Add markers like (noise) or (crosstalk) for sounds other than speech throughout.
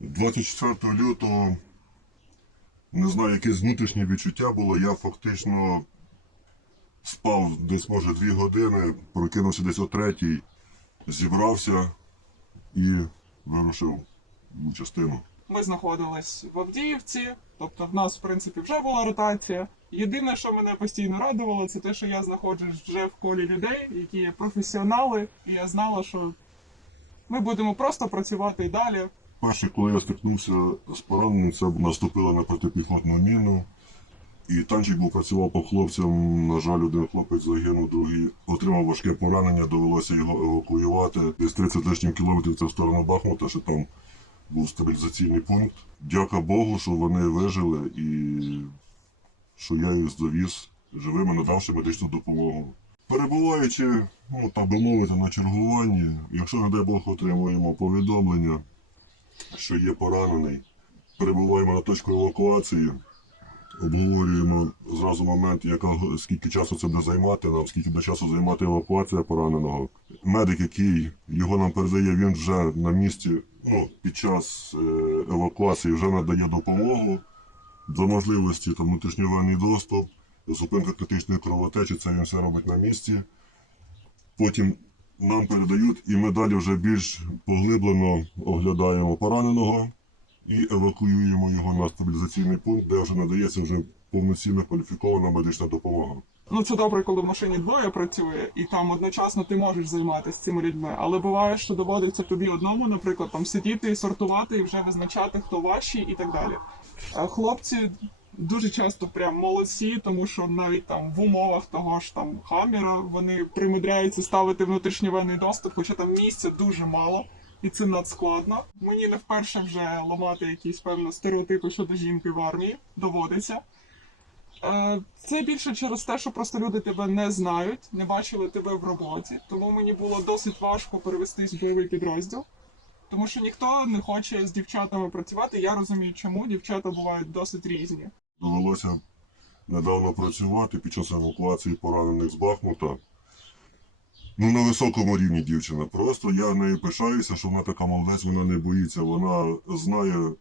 24 лютого, не знаю, якесь внутрішнє відчуття було. Я фактично спав десь, може, дві години, прокинувся десь о третій, зібрався і вирушив в частину. Ми знаходились в Авдіївці, тобто в нас, в принципі, вже була ротація. Єдине, що мене постійно радувало, це те, що я знаходжусь вже в колі людей, які є професіонали, і я знала, що ми будемо просто працювати і далі. Перше, коли я стикнувся з пораненням, це наступила на протипіхотну міну. І танчик був працював по хлопцям. На жаль, один хлопець загинув, другий отримав важке поранення, довелося його евакуювати. Десь 30 лишнім кілометрів це в сторону Бахмута, що там був стабілізаційний пункт. Дяка Богу, що вони вижили і що я їх завіз живими, надавши медичну допомогу. Перебуваючи, ну так би мовити, на чергуванні, якщо, не дай Бог, отримуємо повідомлення, що є поранений, перебуваємо на точку евакуації, обговорюємо зразу момент, яка, скільки часу це буде займати нам, скільки буде часу займати евакуація пораненого. Медик, який його нам передає, він вже на місці, ну, під час е, евакуації вже надає допомогу за можливості там внутрішньовенний доступ, зупинка критичної кровотечі, це він все робить на місці. Потім нам передають, і ми далі вже більш поглиблено оглядаємо пораненого і евакуюємо його на стабілізаційний пункт, де вже надається вже повноцінна кваліфікована медична допомога. Ну це добре, коли в машині двоє працює, і там одночасно ти можеш займатися цими людьми. Але буває, що доводиться тобі одному, наприклад, там сидіти і сортувати, і вже визначати, хто ваші, і так далі. Хлопці дуже часто прям молодці, тому що навіть там в умовах того ж там хаммера вони примудряються ставити внутрішньовенний доступ, хоча там місця дуже мало. І це надскладно. Мені не вперше вже ламати якісь певно стереотипи щодо жінки в армії доводиться. Е, Це більше через те, що просто люди тебе не знають, не бачили тебе в роботі. Тому мені було досить важко перевестись в бойовий підрозділ. Тому що ніхто не хоче з дівчатами працювати. Я розумію, чому дівчата бувають досить різні. Довелося недавно працювати під час евакуації поранених з Бахмута. Ну, на високому рівні дівчина. Просто я нею пишаюся, що вона така молодець, вона не боїться, вона знає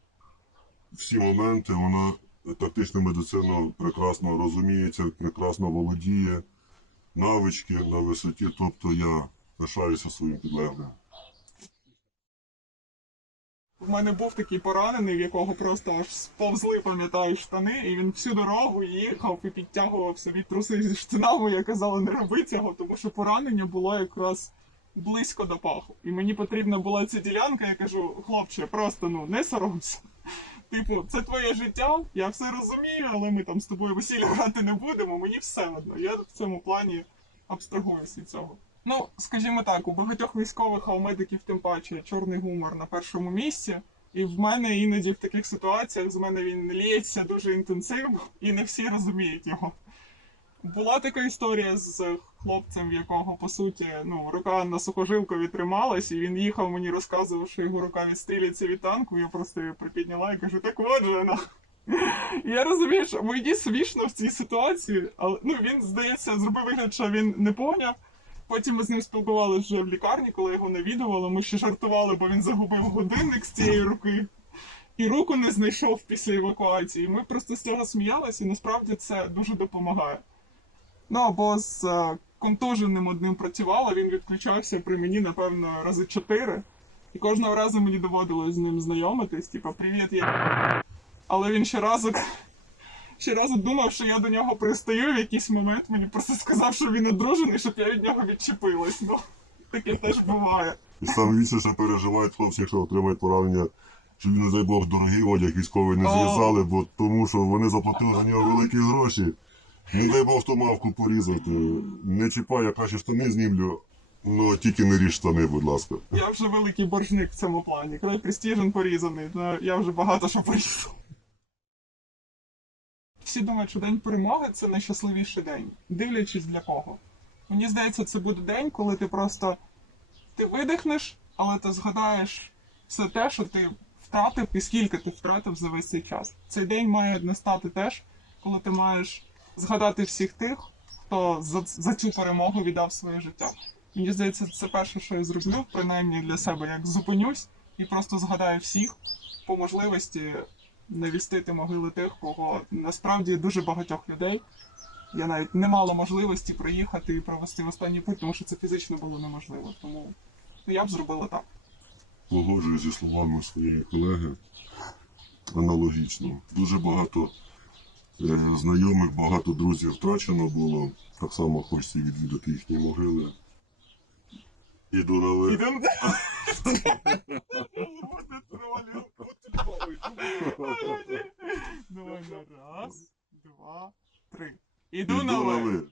всі моменти, вона тактичну медицину прекрасно розуміється, прекрасно володіє, навички на висоті, тобто я пишаюся своїм підлеглим. У мене був такий поранений, в якого просто аж сповзли, пам'ятаю, штани, і він всю дорогу їхав і підтягував собі труси зі штанами. Я казала, не роби цього, тому що поранення було якраз близько до паху. І мені потрібна була ця ділянка, я кажу, хлопче, просто ну не соромся. Типу, це твоє життя, я все розумію, але ми там з тобою весілля грати не будемо, мені все одно. Я в цьому плані абстрагуюсь від цього. Ну, скажімо так, у багатьох військових, а у медиків тим паче чорний гумор на першому місці. І в мене іноді в таких ситуаціях з мене він лється дуже інтенсивно, і не всі розуміють його. Була така історія з хлопцем, в якого по суті ну, рука на сухожилкові трималась, і він їхав мені розказував, що його рука відстрілюється від танку. Я просто її припідняла і кажу, так от же вона. Я розумію, що мені смішно в цій ситуації, але ну він здається, зробив вигляд, що він не поняв. Потім ми з ним спілкувалися вже в лікарні, коли його навідували. Ми ще жартували, бо він загубив годинник з цієї руки і руку не знайшов після евакуації. Ми просто з цього сміялися, і насправді це дуже допомагає. Ну або з е, контуженим одним працювала, він відключався при мені, напевно, рази чотири. І кожного разу мені доводилось з ним знайомитись, типа, привіт, я. Але він ще разу, ще разу думав, що я до нього пристаю в якийсь момент. Мені просто сказав, що він одружений, щоб я від нього відчепилась. Ну, таке теж буває. І саме більше ще переживають хлопці, якщо отримають поранення, щоб, не дай Бог, дорогий одяг військовий не зв'язали, бо тому що вони заплатили за нього великі гроші. Не дай Бог ту мавку порізати. Не чіпай, я краще штани знімлю. Ну тільки не ріж штани, будь ласка. Я вже великий боржник в цьому плані. Коли престіжен порізаний, то я вже багато що порізав. Всі думають, що день перемоги це найщасливіший день, дивлячись для кого. Мені здається, це буде день, коли ти просто ти видихнеш, але ти згадаєш все те, що ти втратив і скільки ти втратив за весь цей час. Цей день має настати теж, коли ти маєш згадати всіх тих, хто за, за цю перемогу віддав своє життя. Мені здається, це перше, що я зроблю, принаймні для себе, як зупинюсь і просто згадаю всіх, по можливості навістити могили тих, кого насправді дуже багатьох людей. Я навіть не мала можливості приїхати і провести в останній путь, тому що це фізично було неможливо. Тому ну, я б зробила так. Погоджуюсь зі словами своєї колеги. Аналогічно. Дуже багато е, знайомих, багато друзів втрачено було. Так само хочеться відвідати їхні могили. Іду на ви. Ідемо. (laughs) Буде тролі. Іду на ви.